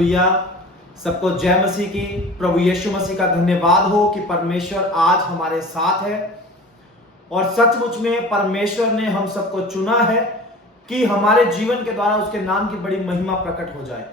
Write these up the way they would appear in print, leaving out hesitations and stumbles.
Hallelujah. सबको जय मसीह की। प्रभु यीशु मसीह का धन्यवाद हो कि परमेश्वर आज हमारे साथ है और सचमुच में परमेश्वर ने हम सबको चुना है कि हमारे जीवन के द्वारा उसके नाम की बड़ी महिमा प्रकट हो जाए।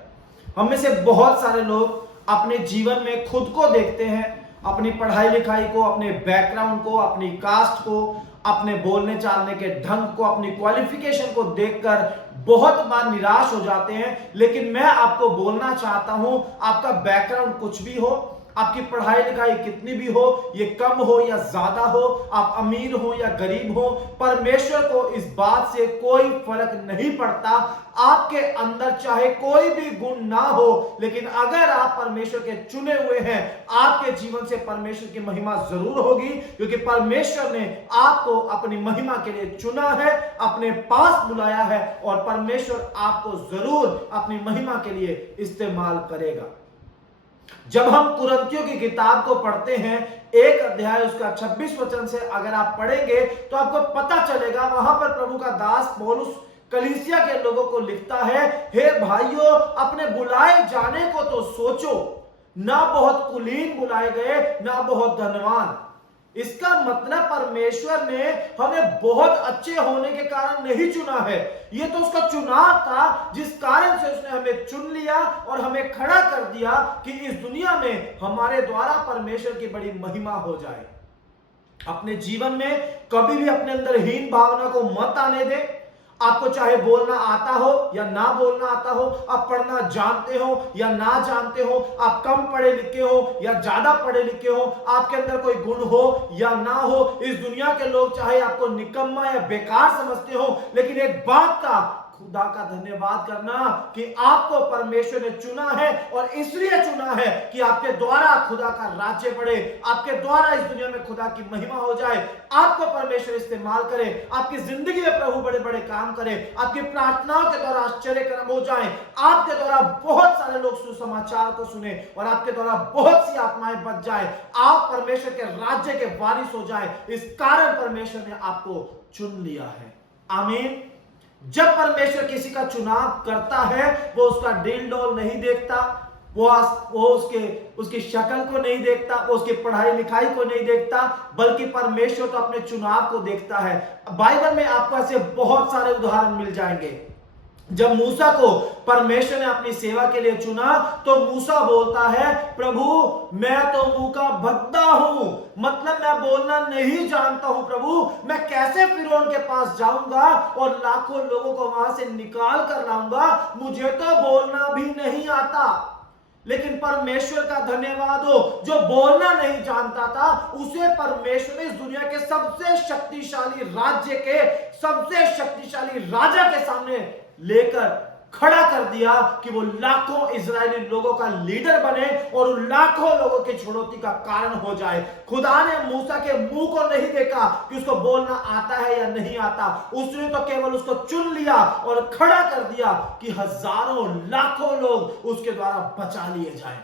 हम में से बहुत सारे लोग अपने जीवन में खुद को देखते हैं, अपनी पढ़ाई लिखाई को, अपने बैकग्राउंड को, अपनी कास्ट को, अपने बोलने चालने के ढंग को, अपनी क्वालिफिकेशन को देखकर बहुत बार निराश हो जाते हैं। लेकिन मैं आपको बोलना चाहता हूं, आपका बैकग्राउंड कुछ भी हो, आपकी पढ़ाई लिखाई कितनी भी हो, ये कम हो या ज्यादा हो, आप अमीर हो या गरीब हो, परमेश्वर को इस बात से कोई फर्क नहीं पड़ता। आपके अंदर चाहे कोई भी गुण ना हो, लेकिन अगर आप परमेश्वर के चुने हुए हैं, आपके जीवन से परमेश्वर की महिमा जरूर होगी, क्योंकि परमेश्वर ने आपको अपनी महिमा के लिए चुना है, अपने पास बुलाया है और परमेश्वर आपको जरूर अपनी महिमा के लिए इस्तेमाल करेगा। जब हम कुरिन्थियों की किताब को पढ़ते हैं, 1 अध्याय उसका 26 वचन से अगर आप पढ़ेंगे तो आपको पता चलेगा, वहां पर प्रभु का दास पौलुस कलीसिया के लोगों को लिखता है, हे भाइयों, अपने बुलाए जाने को तो सोचो, ना बहुत कुलीन बुलाए गए, ना बहुत धनवान। इसका मतलब परमेश्वर ने हमें बहुत अच्छे होने के कारण नहीं चुना है, यह तो उसका चुनाव था, जिस कारण से उसने हमें चुन लिया और हमें खड़ा कर दिया कि इस दुनिया में हमारे द्वारा परमेश्वर की बड़ी महिमा हो जाए। अपने जीवन में कभी भी अपने अंदर हीन भावना को मत आने दे। आपको चाहे बोलना आता हो या ना बोलना आता हो, आप पढ़ना जानते हो या ना जानते हो, आप कम पढ़े लिखे हो या ज्यादा पढ़े लिखे हो, आपके अंदर कोई गुण हो या ना हो, इस दुनिया के लोग चाहे आपको निकम्मा या बेकार समझते हो, लेकिन एक बात का खुदा का धन्यवाद करना कि आपको परमेश्वर ने चुना है और इसलिए चुना है कि आपके द्वारा खुदा का राज्य बढ़े, आपके द्वारा इस दुनिया में खुदा की महिमा हो जाए, आपको परमेश्वर इस्तेमाल करे, आपकी जिंदगी में प्रभु बड़े बड़े काम करे, आपकी प्रार्थनाओं के द्वारा आश्चर्य कर्म हो जाए, आपके द्वारा बहुत सारे लोग सुसमाचार को सुने और आपके द्वारा बहुत सी आत्माएं बच जाए, आप परमेश्वर के राज्य के वारिस हो जाए। इस कारण परमेश्वर ने आपको चुन लिया है। आमीन। जब परमेश्वर किसी का चुनाव करता है, वो उसका डील डोल नहीं देखता, वो उसकी शक्ल को नहीं देखता, वो उसकी पढ़ाई लिखाई को नहीं देखता, बल्कि परमेश्वर तो अपने चुनाव को देखता है। बाइबल में आपको ऐसे बहुत सारे उदाहरण मिल जाएंगे। जब मूसा को परमेश्वर ने अपनी सेवा के लिए चुना तो मूसा बोलता है, प्रभु मैं तो मुंह का भद्दा हूं, मतलब मैं बोलना नहीं जानता हूं प्रभु, मैं कैसे फिरौन के पास जाऊंगा और लाखों लोगों को वहां से निकाल कर लाऊंगा, मुझे तो बोलना भी नहीं आता। लेकिन परमेश्वर का धन्यवाद हो, जो बोलना नहीं जानता था उसे परमेश्वर ने इस दुनिया के सबसे शक्तिशाली राज्य के सबसे शक्तिशाली राजा के सामने लेकर खड़ा कर दिया कि वो लाखों इजरायली लोगों का लीडर बने और उन लाखों लोगों की छुड़ौती का कारण हो जाए। खुदा ने मूसा के मुंह को नहीं देखा कि उसको बोलना आता है या नहीं आता, उसने तो केवल उसको चुन लिया और खड़ा कर दिया कि हजारों लाखों लोग उसके द्वारा बचा लिए जाएं।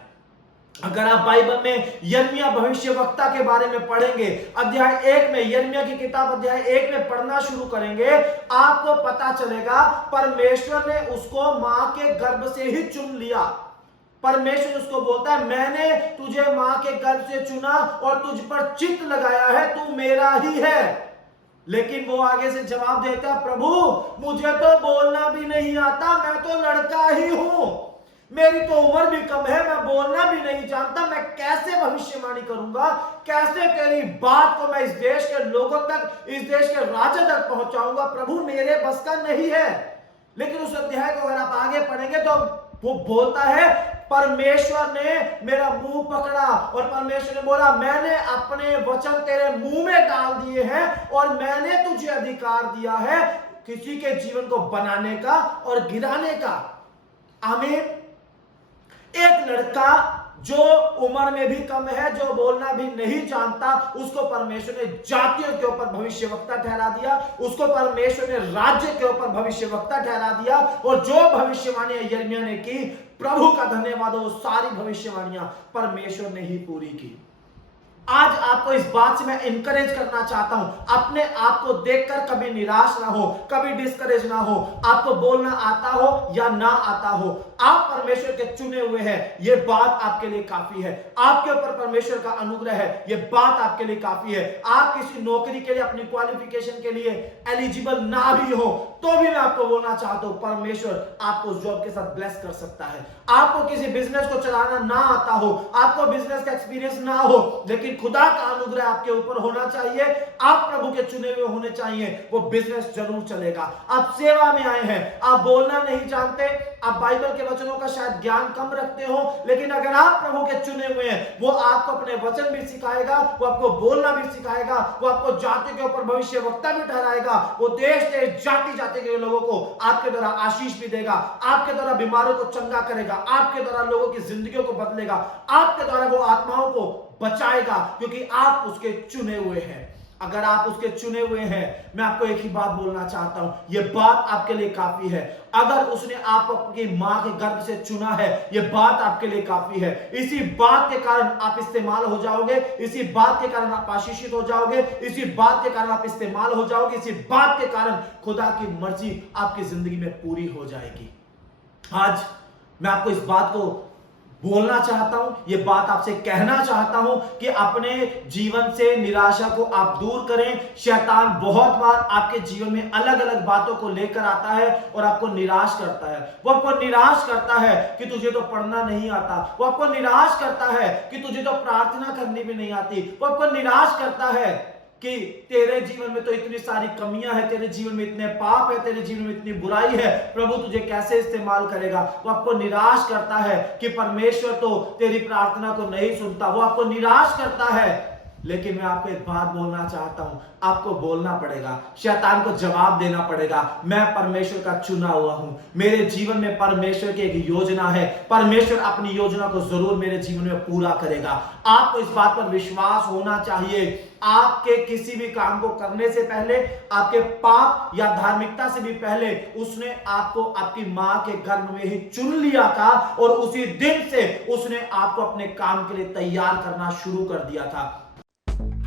अगर आप बाइबल में यिर्मयाह भविष्यवक्ता के बारे में पढ़ेंगे, अध्याय 1 में, यिर्मयाह की किताब अध्याय 1 में पढ़ना शुरू करेंगे, आपको पता चलेगा परमेश्वर ने उसको मां के गर्भ से ही चुन लिया। परमेश्वर उसको बोलता है, मैंने तुझे मां के गर्भ से चुना और तुझ पर चित्त लगाया है, तू मेरा ही है। लेकिन वो आगे से जवाब देता, प्रभु मुझे तो बोलना भी नहीं आता, मैं तो लड़का ही हूं, मेरी तो उम्र भी कम है, मैं बोलना भी नहीं जानता, मैं कैसे भविष्यवाणी करूंगा, कैसे तेरी बात को मैं इस देश के लोगों तक, इस देश के राजा तक पहुंचाऊंगा, प्रभु मेरे बस का नहीं है। लेकिन उस अध्याय को अगर आप आगे पढ़ेंगे तो वो बोलता है, परमेश्वर ने मेरा मुंह पकड़ा और परमेश्वर ने बोला, मैंने अपने वचन तेरे मुंह में डाल दिए हैं और मैंने तुझे अधिकार दिया है किसी के जीवन को बनाने का और गिराने का। आमीन। एक लड़का जो उम्र में भी कम है, जो बोलना भी नहीं जानता, उसको परमेश्वर ने जातियों के ऊपर भविष्यवक्ता ठहरा दिया, उसको परमेश्वर ने राज्य के ऊपर भविष्यवक्ता ठहरा दिया और जो भविष्यवाणियां यिर्मयाह ने की, प्रभु का धन्यवाद हो, सारी भविष्यवाणियां परमेश्वर ने ही पूरी की। आज आपको इस बात से मैं इंकरेज करना चाहता हूं, अपने आप को देखकर कभी निराश ना हो, कभी डिस्करेज ना हो। आपको बोलना आता हो या ना आता हो, आप परमेश्वर के चुने हुए हैं, यह बात आपके लिए काफी है। आपके ऊपर परमेश्वर का अनुग्रह है, यह बात आपके लिए काफी है। आप किसी नौकरी के लिए, अपनी क्वालिफिकेशन के लिए एलिजिबल ना भी हो तो भी मैं आपको बोलना चाहता हूं, परमेश्वर आपको जॉब के साथ ब्लेस कर सकता है। आपको किसी बिजनेस को चलाना ना आता हो, आपको बिजनेस का एक्सपीरियंस ना हो, लेकिन खुदा का अनुग्रह आपके ऊपर होना चाहिए, आप प्रभु के चुने हुए होने चाहिए, वो बिजनेस जरूर चलेगा। आप सेवा में आए हैं, आप बोलना नहीं जानते, आप बाइबल के वचनों का शायद ज्ञान कम रखते हो, लेकिन अगर आप प्रभु के चुने हुए हैं, वो आपको अपने वचन भी सिखाएगा, वो आपको बोलना भी सिखाएगा, वो आपको जाति के ऊपर भविष्यवक्ता भी ठहराएगा, वो देश देश जाति जाति के लोगों को आपके द्वारा आशीष भी देगा, आपके द्वारा बीमारों को चंगा करेगा, आपके द्वारा लोगों की जिंदगियों को बदलेगा, आपके द्वारा वो आत्माओं को बचाएगा, क्योंकि आप उसके चुने हुए हैं। अगर आप उसके चुने हुए हैं, मैं आपको एक ही बात बोलना चाहता हूं, यह बात आपके लिए काफी है। अगर उसने आपको अपनी मां के गर्भ से चुना है, यह बात आपके लिए काफी है। इसी बात के कारण आप इस्तेमाल हो जाओगे, इसी बात के कारण आप आशीषित हो जाओगे, इसी बात के कारण आप इस्तेमाल हो जाओगे, इसी बात के कारण खुदा की मर्जी आपकी जिंदगी में पूरी हो जाएगी। आज मैं आपको इस बात को बोलना चाहता हूं, यह बात आपसे कहना चाहता हूं कि अपने जीवन से निराशा को आप दूर करें। शैतान बहुत बार आपके जीवन में अलग अलग बातों को लेकर आता है और आपको निराश करता है। वो आपको निराश करता है कि तुझे तो पढ़ना नहीं आता, वो आपको निराश करता है कि तुझे तो प्रार्थना करनी भी नहीं आती, वो आपको निराश करता है कि तेरे जीवन में तो इतनी सारी कमियां हैं, तेरे जीवन में इतने पाप है, तेरे जीवन में इतनी बुराई है, प्रभु तुझे कैसे इस्तेमाल करेगा। वो आपको निराश करता है कि परमेश्वर तो तेरी प्रार्थना को नहीं सुनता, वो आपको निराश करता है। लेकिन मैं आपको एक बात बोलना चाहता हूं, आपको बोलना पड़ेगा, शैतान को जवाब देना पड़ेगा, मैं परमेश्वर का चुना हुआ हूं, मेरे जीवन में परमेश्वर की एक योजना है, परमेश्वर अपनी योजना को जरूर मेरे जीवन में पूरा करेगा। आपको इस बात पर विश्वास होना चाहिए। आपके किसी भी काम को करने से पहले, आपके पाप या धार्मिकता से भी पहले, उसने आपको आपकी मां के गर्भ में ही चुन लिया था और उसी दिन से उसने आपको अपने काम के लिए तैयार करना शुरू कर दिया था।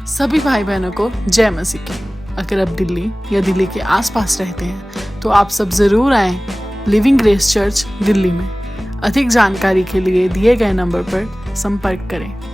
सभी भाई बहनों को जय मसीह की। अगर आप दिल्ली या दिल्ली के आसपास रहते हैं तो आप सब जरूर आएं लिविंग ग्रेस चर्च दिल्ली में। अधिक जानकारी के लिए दिए गए नंबर पर संपर्क करें।